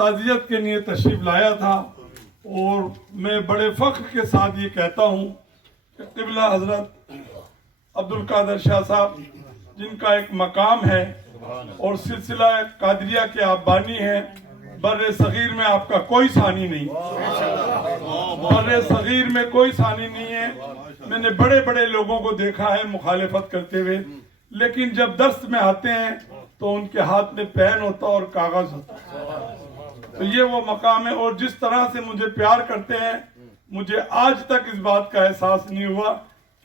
تعزیت کے لیے تشریف لایا تھا، اور میں بڑے فخر کے ساتھ یہ کہتا ہوں کہ قبلہ حضرت عبدالقادر شاہ صاحب جن کا ایک مقام ہے اور سلسلہ قادریہ کے آپ بانی ہیں، بر صغیر میں آپ کا کوئی ثانی نہیں، بر صغیر میں کوئی ثانی نہیں ہے۔ میں نے بڑے بڑے لوگوں کو دیکھا ہے مخالفت کرتے ہوئے، لیکن جب درس میں آتے ہیں تو ان کے ہاتھ میں پین ہوتا اور کاغذ ہوتا ہے۔ تو یہ وہ مقام ہے، اور جس طرح سے مجھے پیار کرتے ہیں، مجھے آج تک اس بات کا احساس نہیں ہوا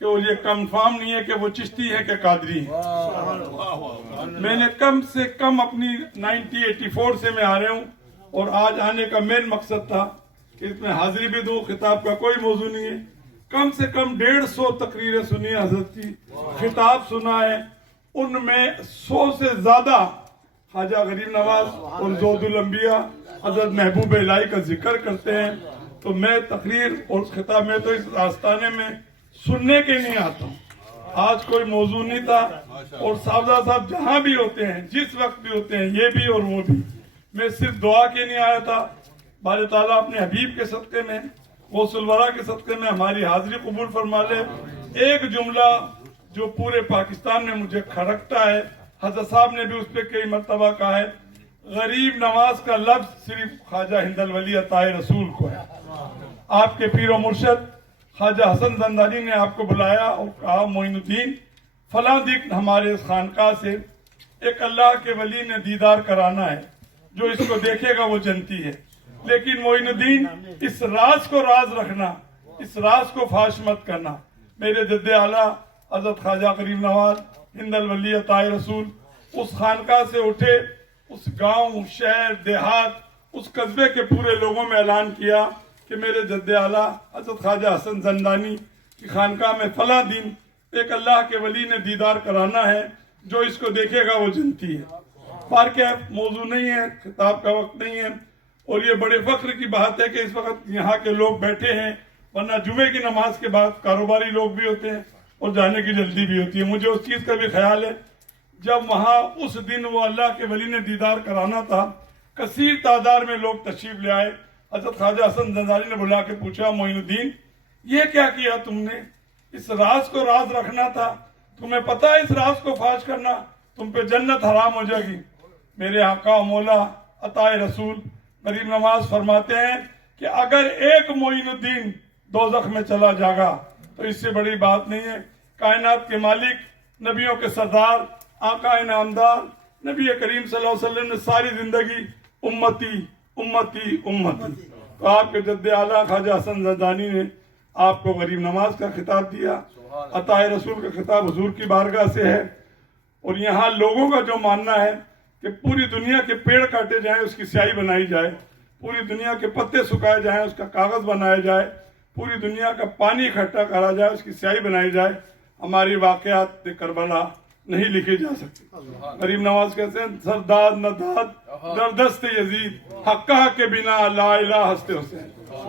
کہ وہ یہ کنفرم نہیں ہے کہ وہ چشتی ہے کہ قادری ہے۔ میں نے کم سے کم اپنی 1984 سے میں آ رہا ہوں، اور آج آنے کا مین مقصد تھا کہ اس میں حاضری بھی دوں، خطاب کا کوئی موضوع نہیں ہے۔ کم سے کم 150 تقریریں سنی حضرت کی، خطاب سنا ہے، ان میں 100 سے زیادہ خواجہ غریب نواز اور زود الانبیاء حضرت محبوب الہی کا ذکر کرتے ہیں۔ تو میں تقریر اور خطاب میں تو اس آستانے میں سننے کے نہیں آتا ہوں۔ آج کوئی موضوع نہیں تھا، اور صاحبزادہ صاحب جہاں بھی ہوتے ہیں، جس وقت بھی ہوتے ہیں، یہ بھی اور وہ بھی، میں صرف دعا کے نہیں آیا تھا۔ بارے تعالیٰ اپنے حبیب کے صدقے میں، غوث الورا کے صدقے میں ہماری حاضری قبول فرما لے۔ ایک جملہ جو پورے پاکستان میں مجھے کھڑکتا ہے، حضرت صاحب نے بھی اس پہ کئی مرتبہ کہا ہے، غریب نواز کا لفظ صرف خواجہ ہندل ولی عطا رسول کو ہے۔ آپ کے پیر و مرشد خواجہ حسن زندانی نے آپ کو بلایا اور کہا، معین الدین فلاں دن ہمارے اس خانقاہ سے ایک اللہ کے ولی نے دیدار کرانا ہے، جو اس کو دیکھے گا وہ جنتی ہے، لیکن معین الدین اس راز کو راز رکھنا، اس راز کو فاش مت کرنا۔ میرے جد اعلیٰ حضرت خواجہ غریب نواز ہندل ولی عطا رسول اس خانقاہ سے اٹھے، اس گاؤں، شہر، دیہات، اس قصبے کے پورے لوگوں میں اعلان کیا کہ میرے جد اعلیٰ حضرت خواجہ حسن زندانی کی خانقاہ میں فلاں دن ایک اللہ کے ولی نے دیدار کرانا ہے، جو اس کو دیکھے گا وہ جنتی ہے۔ پارک موضوع نہیں ہے، خطاب کا وقت نہیں ہے، اور یہ بڑے فخر کی بات ہے کہ اس وقت یہاں کے لوگ بیٹھے ہیں، ورنہ جمعے کی نماز کے بعد کاروباری لوگ بھی ہوتے ہیں اور جانے کی جلدی بھی ہوتی ہے۔ مجھے اس چیز کا بھی خیال ہے، جب وہاں اس دن وہ اللہ کے ولی نے دیدار کرانا تھا، کثیر تعداد میں لوگ تشریف لے آئے۔ حضرت خواجہ حسن زندانی نے بلا کے پوچھا، معین الدین یہ کیا کیا تم نے؟ اس راز کو راز رکھنا تھا، تمہیں پتا ہے اس راز کو فاش کرنا تم پہ جنت حرام ہو جائے گی۔ میرے آقا و مولا عطا رسول غریب نواز فرماتے ہیں کہ اگر ایک معین الدین دوزخ میں چلا جاگا تو اس سے بڑی بات نہیں ہے۔ کائنات کے مالک، نبیوں کے سردار، آقا انعامدار نبی کریم صلی اللہ علیہ وسلم نے ساری زندگی امتی امتی امتی، تو آپ کے جد اعلیٰ خواجہ حسن زندانی نے آپ کو غریب نواز کا خطاب دیا۔ عطا رسول کا خطاب حضور کی بارگاہ سے ہے، اور یہاں لوگوں کا جو ماننا ہے کہ پوری دنیا کے پیڑ کاٹے جائیں، اس کی سیاہی بنائی جائے، پوری دنیا کے پتے سکھائے جائیں، اس کا کاغذ بنایا جائے، پوری دنیا کا پانی اکٹھا کرا جائے، اس کی سیاہی بنائی جائے، ہماری واقعات کربلا نہیں لکھے جا سکتے۔ غریب نواز کہتے ہیں، سرداد نداد در دست یزید، حقہ کے بنا لا الہ ہستے حسین۔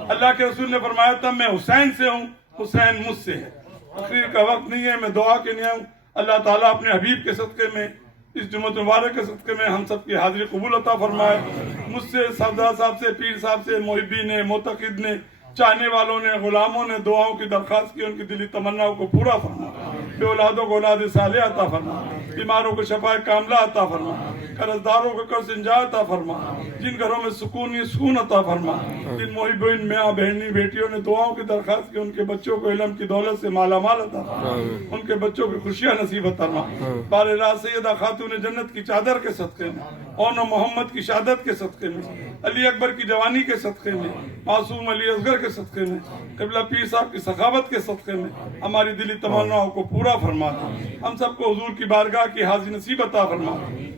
اللہ کے رسول نے فرمایا تھا، میں حسین سے ہوں، حسین مجھ سے ہے۔ تقریر کا وقت نہیں ہے، میں دعا کے لیے ہوں۔ اللہ تعالیٰ اپنے حبیب کے صدقے میں، اس جمعہ مبارک کے صدقے میں ہم سب کی حاضری قبول عطا فرمائے۔ مجھ سے، صاحبزادہ صاحب سے، پیر صاحب سے، محبین نے، معتقد نے، چاہنے والوں نے، غلاموں نے دعاؤں کی درخواست کی، ان کی دلی تمناؤں کو پورا فرما، بے اولادوں کو اولاد صالح عطا فرما، بیماروں کو شفا کاملہ عطا فرما، قرض داروں کو قرض انجا عطا فرما، جن گھروں میں سکون عطا فرما، جن محبین میاں بہنی بیٹیوں نے دعاؤں کی درخواست کی، ان کے بچوں کو علم کی دولت سے مالا مال عطا فرما، ان کے بچوں کی خوشیاں نصیب عطا فرما۔ بار راز سیدہ خاتون جنت کی چادر کے صدقے میں، اون محمد کی شہادت کے صدقے میں، علی اکبر کی جوانی کے صدقے میں، معصوم علی اصغر کے صدقے میں، قبلہ پیر صاحب کی سخاوت کے صدقے میں ہماری دلی تمناؤں کو پورا فرما دے۔ ہم سب کو حضور کی بارگاہ کی حاضری نصیب عطا فرما،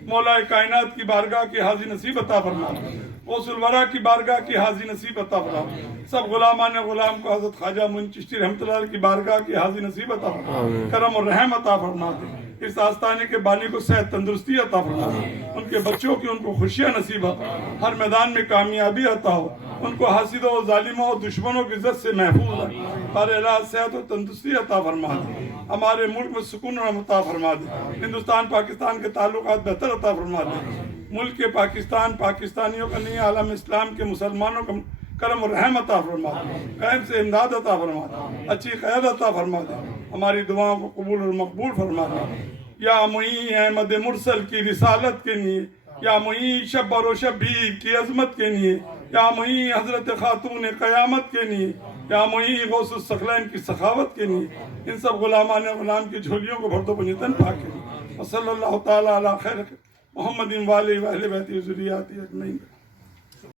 مولا کائنات کی بارگاہ کی حاضری نصیب عطا فرما، غوث الورا کی بارگاہ کی حاضری نصیب عطا فرما۔ سب غلامان غلام کو حضرت خواجہ معین چشتی رحمۃ اللہ علیہ کی بارگاہ کی حاضری نصیب عطا فرما، کرم اور رحم عطا فرما دے۔ اس آستانے کے بانی کو صحت تندرستی عطا فرما، ان کے بچوں کی ان کو خوشیاں نصیب ہو، ہر میدان میں کامیابی عطا ہو، ان کو حاسدوں و ظالموں اور دشمنوں کی عزت سے محفوظ رکھ، بار الہ صحت و تندرستی عطا فرما دے، ہمارے ملک میں سکون و رحمت عطا فرما دے، ہندوستان پاکستان کے تعلقات بہتر عطا فرما دے۔ ملک پاکستان، پاکستانیوں کا نہیں عالم اسلام کے مسلمانوں کا کرم و رحم عطا فرما دے، غیب سے امداد عطا فرما دے، اچھی قیادت عطا فرما دے، ہماری دعاؤں کو قبول اور مقبول فرما دے۔ یا معین احمد مرسل کی رسالت کے لیے، یا معین شبر و شبیر کی عظمت کے لیے، یا معین حضرت خاتون قیامت کے لیے، یا معین غوث الثقلین کی سخاوت کے لیے، ان سب غلامان غلام کی جھولیوں کو بھر دو پنجتن پاک کے لیے۔ وصلی اللہ تعالی علی خیر محمد وآلہ وأہل بیتہ وذریاتہ اجمعین۔